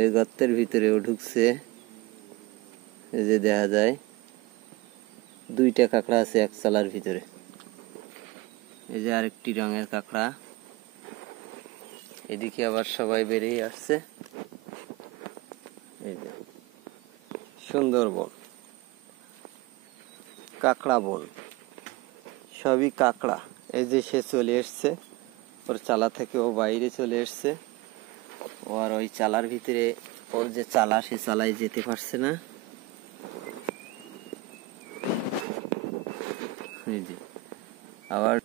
এই গর্তের ভিতরেও ঢুকছে। এই যে দেখা যায় দুইটা কাঁকড়া আছে এক চালার ভিতরে। এই যে আরেকটি রঙের কাঁকড়া। এদিকে আবার সবাই বেরিয়ে আসছে। এই যে সুন্দর বন, কাঁকড়া বন, সবই কাঁকড়া। এই যে সে চলে এসছে, ওর চালা থেকে ও বাইরে চলে এসছে। ও আর ওই চালার ভিতরে, ওর যে চালা সে চালায় যেতে পারছে না। এই যে আবার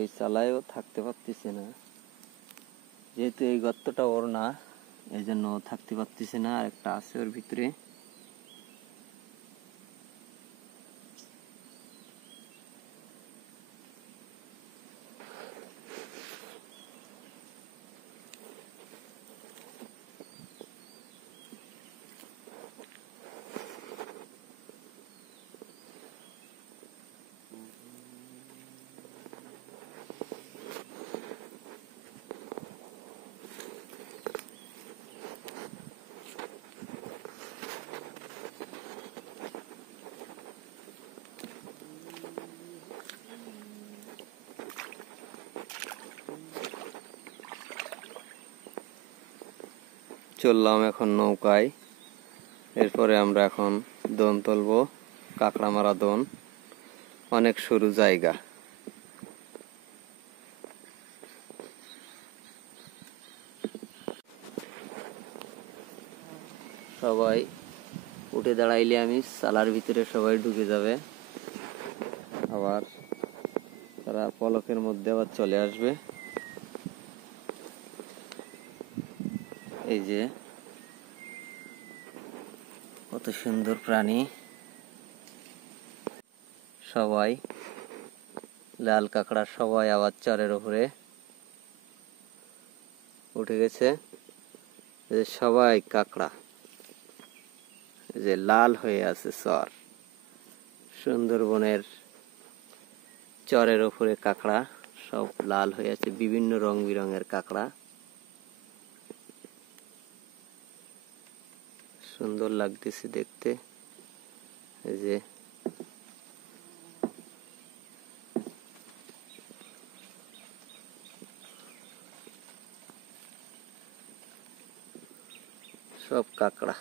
এই চালায়ও থাকতে পারতেছে না, যেহেতু এই গর্তটা ওর না, এই জন্য ও থাকতে পারতেছে না। আর একটা আছে ওর ভিতরে। চললাম এখন নৌকায়। এরপরে আমরা এখন দোন তুলবো, কাঁকড়া মারা দোন। অনেক সরু জায়গা। সবাই উঠে দাঁড়াইলে আমি চালার ভিতরে সবাই ঢুকে যাবে। আবার তারা পলকের মধ্যে আবার চলে আসবে। এই যে কত সুন্দর প্রাণী। সবাই লাল কাঁকড়া সবাই আবার চরের উপরে উঠে গেছে। সবাই কাঁকড়া যে লাল হয়ে আছে চর। সুন্দরবনের চরের উপরে কাঁকড়া সব লাল হয়ে আছে, বিভিন্ন রং বিরঙের কাঁকড়া। সুন্দর লাগতেছে দেখতে। এই যে সব কাঁকড়া,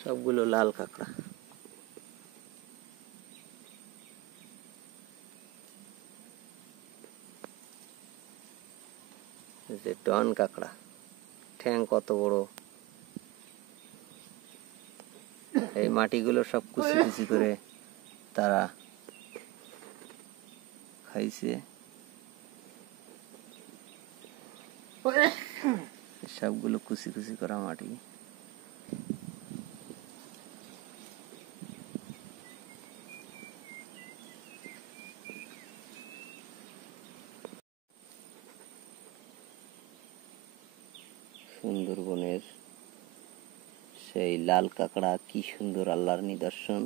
সবগুলো লাল কাঁকড়া। এই যে ডন কাঁকড়া, ঠ্যাং কত বড়। এই মাটিগুলো সব কুচি কুচি করে তারা খাইছে। সবগুলো কুচি কুচি করা মাটি। সুন্দরবনের সেই লাল কাঁকড়া কি সুন্দর আল্লাহর নিদর্শন।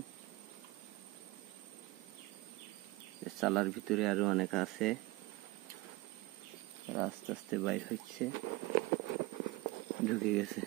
চালার ভিতরে আরো অনেক আছে, আস্তে আস্তে বাইর হচ্ছে, ঢুকে গেছে।